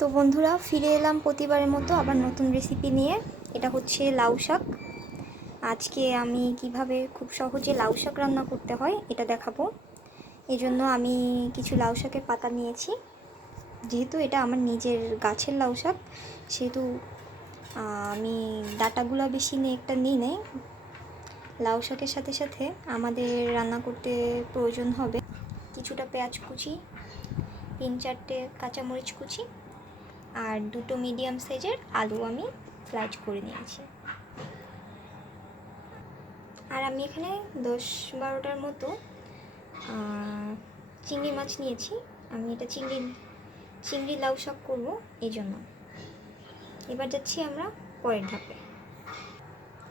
তো বন্ধুরা, ফিরে এলাম প্রতিবারের মতো আবার নতুন রেসিপি নিয়ে। এটা হচ্ছে লাউ শাক। আজকে আমি কিভাবে খুব সহজে লাউ শাক রান্না করতে হয় এটা দেখাবো। এই জন্য আমি কিছু লাউ শাকের পাতা নিয়েছি। যেহেতু এটা আমার নিজের গাছের লাউ শাক, সেহেতু আমি ডাঁটাগুলো বেশি নিয়ে একটা নিই নেই। লাউ শাকের সাথে সাথে আমাদের রান্না করতে প্রয়োজন হবে কিছুটা পেঁয়াজ কুচি, 3-4টে কাঁচামরিচ কুচি, আর 2টো মিডিয়াম সাইজের আলু আমি স্লাইস করে নিয়েছি। আর আমি এখানে 10-12টার মতো চিংড়ি মাছ নিয়েছি। আমি এটা চিংড়ি লাউ শাক করবো, এই জন্য। এবার যাচ্ছি আমরা পরের ধাপে।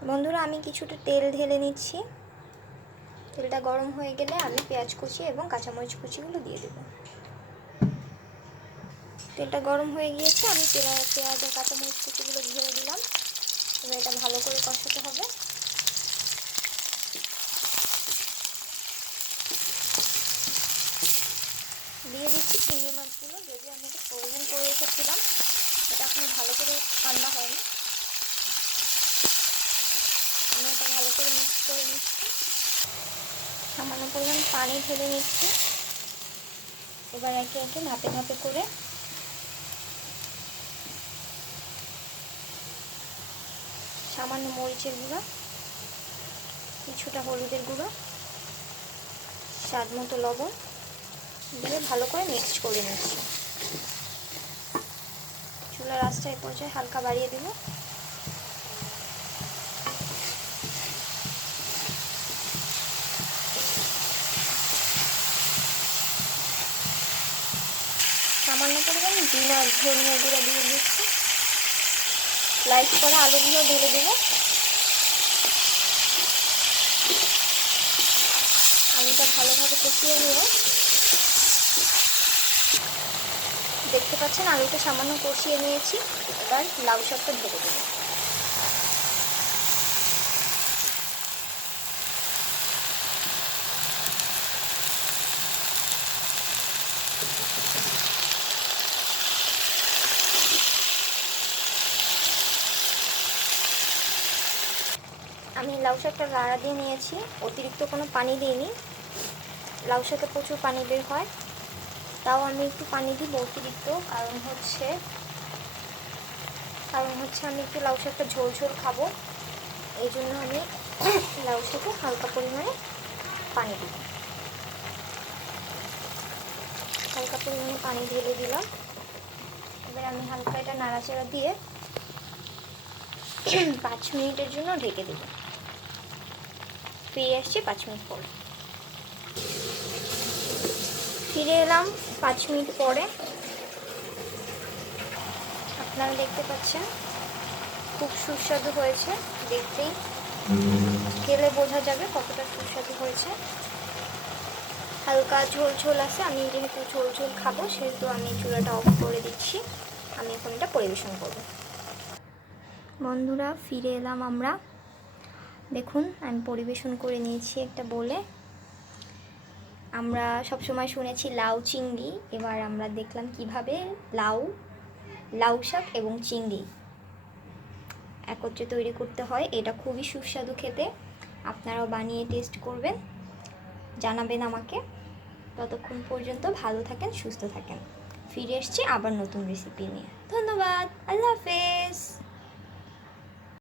বন্ধুরা, আমি কিছুটা তেল ঢেলে নিচ্ছি। তেলটা গরম হয়ে গেলে আমি পেঁয়াজ কুচি এবং কাঁচামরিচ কুচিগুলো দিয়ে দেবো। তেলটা গরম হয়ে গিয়েছে, আমি পেঁয়াজ আর কাঁচামরিচ কুচিগুলো ঢেলে দিলাম। এবার এটা ভালো করে কষাতে হবে। দিয়ে দিচ্ছি চিংড়ি মাছগুলো, যদি আমি এটা ফ্রোজেন করে রেখেছিলাম, এটা এখনো ভালো করে ঠান্ডা হয়নি। আমি এটা ভালো করে মিক্স করে নিচ্ছি, সামান্য পরিমাণ পানি ঢেলে নিচ্ছি। এবার একে একে ধাপে ধাপে করে সামান্য মরিচের গুঁড়া, কিছুটা হলুদের গুঁড়ো, স্বাদ মতো লবণ দিয়ে ভালো করে মিক্স করে নিচ্ছি। চুলার আঁচটা এই পর্যায়ে হালকা বাড়িয়ে দেব। সামান্য পরিমাণ ধনিয়া গুঁড়া দিয়ে দিচ্ছি। স্লাইস করা আলুগুলো ঢেলে দেবো। আলুটা ভালোভাবে কষিয়ে নিয়ে, দেখতে পাচ্ছেন আলুটা সামান্য কষিয়ে নিয়েছি। এবার লাউ শাকটা ঢেলে দেবো। আমি লাউ শাকটা রাড়া দিয়ে নিয়েছি, অতিরিক্ত কোনো পানি দিইনি। লাউ শাকে প্রচুর পানি বের হয়, তাও আমি একটু পানি দিব অতিরিক্ত, কারণ হচ্ছে আমি একটু লাউ শাকটা ঝোল ঝোল খাবো। এই জন্য আমি লাউ শাকে হালকা পরিমাণে পানি দিব। হালকা পরিমাণে পানি ঢেলে দিলাম। এবার আমি হালকা এটা নাড়াচাড়া দিয়ে 5 মিনিটের জন্য ঢেকে দেব। ফিরে আসছি 5 মিনিট পর। ফিরে এলাম 5 মিনিট পরে। আপনারা দেখতে পাচ্ছেন খুব সুস্বাদু হয়েছে। দেখতেই খেলে বোঝা যাবে কতটা সুস্বাদু হয়েছে। হালকা ঝোল ঝোল আছে, আমি যেহেতু ঝোল ঝোল খাবো সেহেতু আমি চুলাটা অফ করে দিচ্ছি। আমি এখন এটা পরিবেশন করব। বন্ধুরা, ফিরে এলাম আমরা। দেখুন, আমি পরিবেশন করে নিয়েছি একটা বলে। আমরা সবসময় শুনেছি লাউ চিংড়ি, এবার আমরা দেখলাম কিভাবে লাউ শাক এবং চিংড়ি একত্রে তৈরি করতে হয়। এটা খুবই সুস্বাদু খেতে। আপনারাও বানিয়ে টেস্ট করবেন, জানাবেন আমাকে। ততক্ষণ পর্যন্ত ভালো থাকেন, সুস্থ থাকেন। ফিরে এসছি আবার নতুন রেসিপি নিয়ে। ধন্যবাদ, আল্লাহ হাফেজ।